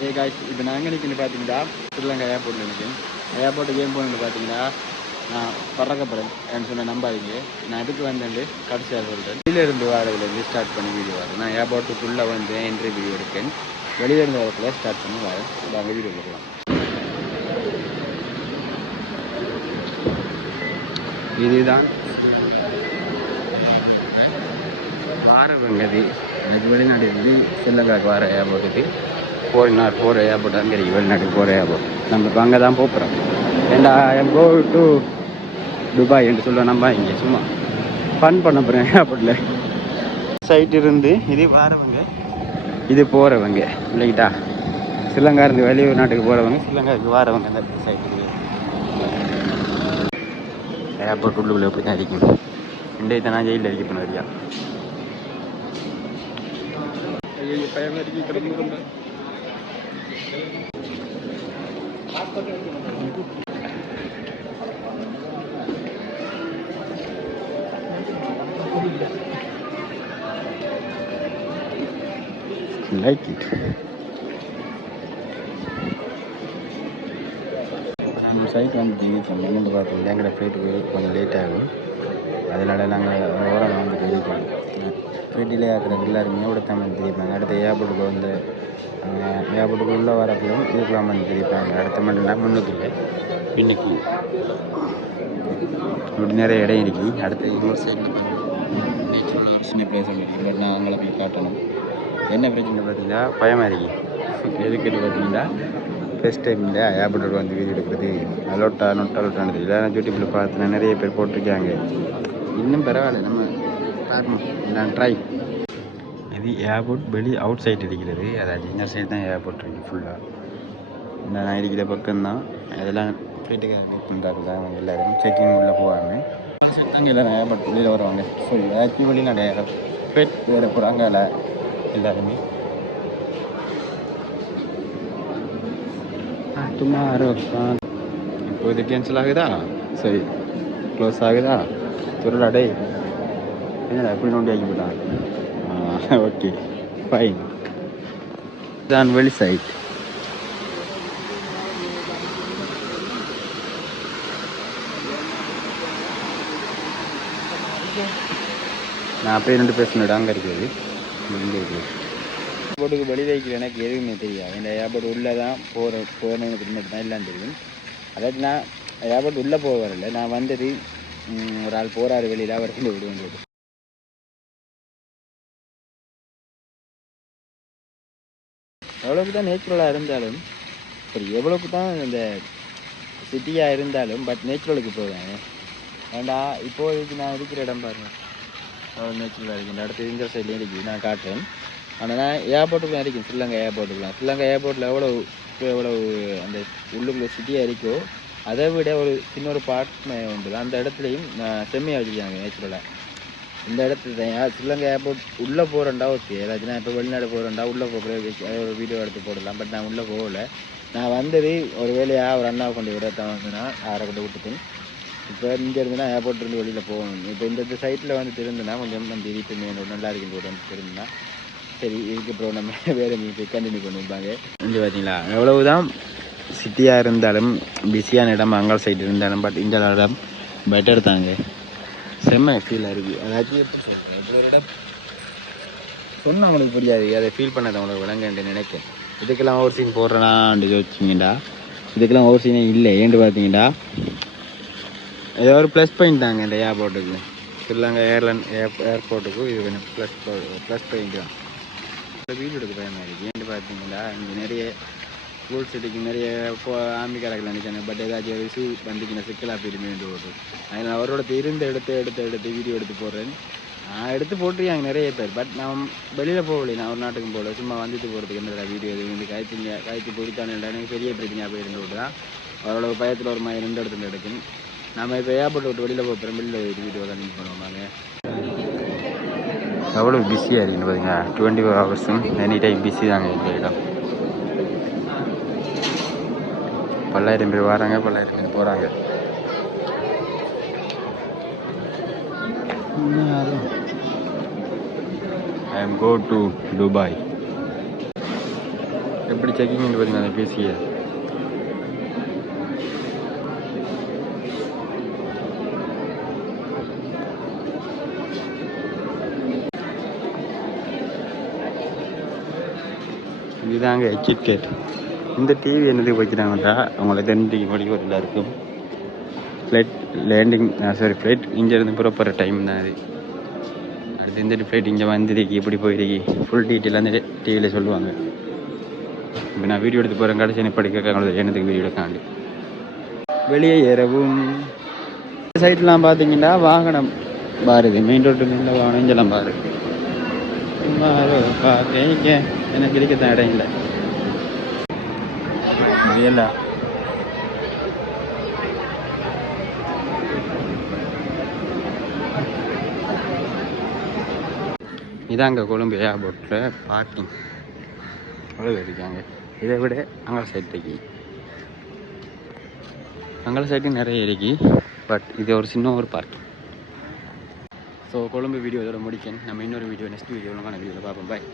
ஏ guys இப்போ நாங்கள் நிற்கணும் பார்த்தீங்கன்னா ஸ்ரீலங்கா ஏர்போர்ட்டில் நிற்கும் ஏர்போர்ட்டுக்கு ஏன் போகணுன்னு பார்த்தீங்கன்னா நான் பறக்கப்படுறேன் என்று சொன்ன நம்பாதீங்க நான் எதுக்கு வந்தேன் கடைசியாக சொல்கிறேன் வெளியிலேருந்து வாரதுலேருந்து ஸ்டார்ட் பண்ணி வீடியோ வரேன் நான் ஏர்போர்ட்டுக்குள்ளே வந்து என்ட்ரி வீடியோ எடுக்கேன். வெளியிலேருந்து வரத்துல ஸ்டார்ட் பண்ணி வரேன். நாங்கள் வீடியோ போகலாம் இதுதான் வாரவங்கதி. எனக்கு வெளிநாடு இருந்து ஸ்ரீலங்காவுக்கு வர ஏர்போர்ட்டுக்கு போரினார் போகிற ஏர்போர்ட் அங்கே வெளிநாட்டுக்கு போகிற ஏர்போர்ட் நம்ம இப்போ அங்கே தான் போகிறோம் ஏண்டா ஐம் கோ டு துபாய் என்று சொல்ல நம்ம இங்கே சும்மா ஃபன் பண்ண போகிறேன் ஏர்போர்ட்டில் சைட் இருந்து இது வாரவங்க. இது போகிறவங்க இல்லைங்கிட்டா ஸ்ரீலங்கா இருந்து வெளியூர் நாட்டுக்கு போகிறவங்க ஸ்ரீலங்காவுக்கு வாரவங்க அந்த சைட்டுக்கு ஏர்போர்ட் உள்ளுக்குள்ளே எப்படி தான் இருக்கும் ரெண்டே நான் ஜெயிலில் இருக்க போன வரியா ஐயோ பயம் இருக்கு like it. நம்ம சைட் வந்து இப்போ நின்று பார்க்கல எங்களோட ஃப்ளைட்டுக்கு கொஞ்சம் லேட் ஆகும் அதனால நாங்கள் ஓரம் வந்து இருக்கோம் ஃப்ளைட்டில் ஆக்கிற எல்லாருமே விட தமிழ் தெரிவிப்பாங்க அடுத்த ஏர்போர்ட்டுக்கு வந்து ஏர்போர்ட்டுக்கு உள்ளே வரப்பையும் இதுக்கெல்லாம் வந்து தெரிவிப்பாங்க அடுத்த மட்டும் முன்னுக்கு இல்லை. இன்னைக்கு இப்படி நிறைய இடம் இருக்கு. அடுத்து இன்னொரு சைடில் சின்ன பிளேஸ் ஒன்று இருக்குது பட் நான் அங்கே போய் காட்டணும். என்ன பிரச்சனை பார்த்தீங்கன்னா பயமாக இருக்கு எதுக்கிட்டு பார்த்தீங்கன்னா ஃபஸ்ட் டைம் இந்த ஏர்போர்ட்டோட வந்து வீடியோ எடுக்கிறது. அலோட்டா நொட்டா அலோட்டானது. இல்லை நான் யூடியூப்பில் பார்த்தேன் நிறைய பேர் போட்டிருக்காங்க. இன்னும் பரவாயில்ல. நம்ம நான் ட்ரை இது ஏர்போர்ட் வெளி அவுட் சைட் இருக்கிறது அதாவது இந்த சைடு தான் ஏர்போர்ட் இருக்குது ஃபுல்லாக இந்த நான் இருக்கிற பக்கம்தான். அதெல்லாம் ஃப்ளைட்டுக்காக பண்ணுறாங்க அவங்க எல்லோரும் செக்கிங் உள்ளே போவாங்க. எல்லோரும் ஏர்போர்ட் வெளியில் வருவாங்க. ஸோ ஏதாச்சும் வெளிநாடு ஃப்ளைட் வேறு போகிறாங்க இல்லை எல்லாருமே. டுமாரோ இப்போ இது கேன்சல் ஆகுதா? சரி. க்ளோஸ் ஆகுதா? சொல்லடா டேய். என்னடா எப்படி நோண்டி ஆக்கி போட்டான் ஓகே ஃபைன் தான் வெளி சைட் நான் அப்படியே ரெண்டு பேசினடா அங்கே இருக்குது. இங்கே இருக்குது. ஏர்போர்ட்டுக்கு வெளி வைக்கிற எனக்கு எதுவுமே தெரியாது. இந்த ஏர்போர்ட் உள்ளே தான் போகிற போகணும்னு மட்டும் தான் எல்லாம் தெரியும். அதாவது நான் ஏர்போர்ட் உள்ளே போக வரல. நான் வந்தது ஒரு ஆள் போகிறாரு வெளியில் அவர் விடுவோம். போது எவ்வளோக்கு தான் நேச்சுரலாக இருந்தாலும் சரி எவ்வளோக்கு தான் இந்த சிட்டியாக இருந்தாலும் பட் நேச்சுரலுக்கு போவேன். ஏண்டா இப்போதைக்கு நான் இருக்கிற இடம் பாருங்க. அவ்வளோ நேச்சுரலாக இருக்கு. இந்த இடத்துல இந்த சைட்லேயும் இருக்குது நான் காட்டுறேன். ஆனால் நான் ஏர்போர்ட்டுக்குலாம் இருக்கேன் ஸ்ரீலங்கா ஏர்போர்ட்டுக்குலாம் ஸ்ரீலங்கா ஏர்போர்ட்டில் எவ்வளோ இப்போ எவ்வளோ அந்த உள்ளுக்குள்ள சிட்டியாக இருக்கோ அதை விட ஒரு சின்ன ஒரு பார்ட் உண்டு. அந்த இடத்துலையும் செம்மையாக வச்சுருக்காங்க நேச்சுரலாக இந்த இடத்துல தான். ஸ்ரீலங்கா ஏர்போர்ட் உள்ளே போகிறேன்டா ஓகே ஏதாச்சும் நான் இப்போ வெளிநாடு போகிறேன்டா உள்ளே போகிற ஒரு வீடியோ எடுத்து போடலாம். பட் நான் உள்ளே போகல. நான் வந்தது ஒரு வேலையாக ஒரு அண்ணாவை கொண்டு விட தான் ஆரை கொண்டு விட்டுட்டேன். இப்போ இங்கே இருந்துன்னா ஏர்போர்ட் இருந்து வெளியில் போகணும். இப்போ இந்த சைட்டில் வந்து திருந்துனா கொஞ்சம் அந்த இருட்டு மேன் நல்லா இருக்குன்னு போட்டு வந்து திருந்துனா. சரி இதுக்கு அப்புறம் நம்ம வேறு மீன் கண்டினியூ பண்ணியிருப்பாங்க இங்கே பார்த்தீங்களா எவ்வளவுதான் சிட்டியாக இருந்தாலும் பிஸியான இடம் அங்கால் சைடு இருந்தாலும் பட் இந்த இடம் பெட்டர் தாங்க. செம்ம ஃபீலாக இருக்குது அதாச்சும் எப்படி சொல்கிறேன் ஒரு இடம் சொன்னால் அவனுக்கு புரியாது. அதை ஃபீல் பண்ணாத அவனுக்கு விளங்கன்ட்டு நினைக்கிறேன். இதுக்கெல்லாம் ஓவர் சீன் போடுறேனான்னு யோசிச்சிங்கடா. இதுக்கெல்லாம் ஓவர் சீனே இல்லை. ஏன்ட்டு பார்த்தீங்கடா ஏதோ ஒரு ப்ளஸ் பாயிண்ட் தாங்க இந்த ஏர்போர்ட்டுக்கு ஸ்ரீலங்கா ஏர்லைன் ஏர் ஏர்போர்ட்டுக்கும் இது வேணும். ப்ளஸ் ப்ளஸ் பாயிண்ட் தான். வீடு எடுக்க பயமாக இருக்குது ஏன்ட்டு பார்த்தீங்கன்னா இங்கே நிறைய ஸ்கூல் சிட்டிக்கு நிறைய இப்போ ஆம்பிக்காரர்கள் நினைச்சாங்க பட் ஏதாச்சும் ஒரு இஷ்யூ வந்துச்சுன்னா சிக்கலாக போயிடுமே ஒரு அதில் நான் அவரோட இருந்த எடுத்து எடுத்து எடுத்து வீடியோ எடுத்து போடுறேன். நான் எடுத்து போட்டிருக்காங்க நிறைய பேர். பட் நான் வெளியில் போகல. நான் ஒரு நாட்டுக்கும் போகல. சும்மா வந்துட்டு போகிறதுக்கு என்னடா வீடியோ இது? வந்து காய்ச்சிங்க காய்ச்சி பிடித்தானே எனக்கு பெரிய பிரச்சனையாக போயிருந்து விட்டு தான் பயத்தில் ஒரு மாதிரி ரெண்டு இடத்துல எடுக்கணும். நம்ம இப்போ ஏர்போர்ட் விட்டு வெளியில் போகிறோம் வெளியில் வீடியோ தான் பண்ணுவாங்க எவ்வளோ பிஸியாக இருக்குன்னு பாருங்க டுவெண்ட்டி ஃபோர் ஹவர்ஸும் எனி டைம் பிஸி தாங்க இந்த இடம். பல்லாயிரம் பேர் வராங்க பல்லாயிரம் பேர் போகிறாங்க I am go to Dubai எப்படி எப்படி செக்கிங் பார்த்தீங்கன்னா பேசிய இதுதாங்க எக்ஸிட் கேட் இந்த டிவி என்னது வைக்கிறாங்கன்றா அவங்கள தெரிஞ்சு படிக்க ஒரு இருக்கும். ஃப்ளைட் லேண்டிங் சாரி ஃப்ளைட் இங்கேருந்து புறப்படுற டைம் தான் அது. அடுத்து இந்த ஃப்ளைட் இங்கே வந்துருக்கு இப்படி போயிருக்கு. ஃபுல் டீட்டெயில் அந்த டிவியில் சொல்லுவாங்க. இப்போ நான் வீடியோ எடுத்து போகிறேன் கடைசி எனக்கு படிக்க எனக்கு வீடியோ எடுக்காண்டு. வெளியே ஏறவும். சைட்லாம் பார்த்தீங்கன்னா வாகனம். பாருது மெயின் ரோட்டு மேல வாகனம் இங்கெல்லாம் பாருது பார்த்தேன் பார்க்க எனக்கு இருக்கத்தான் இடம் இல்லை. முடியல. இதாங்க கொழும்பு ஏர்போர்ட்டில் பார்க்கிங் அவ்வளோ இருக்காங்க. இதை விட அங்கே சைட்டுக்கு அங்கே சைட்டு நிறைய இருக்கு. பட் இது ஒரு சின்ன ஒரு பார்க்கிங் ஸோ கொழும்பு வீடியோ இதோட முடிக்கேன். நம்ம இன்னொரு வீடியோ நெக்ஸ்ட் வீடியோவில் வீடியோவில் பார்ப்போம். பாய்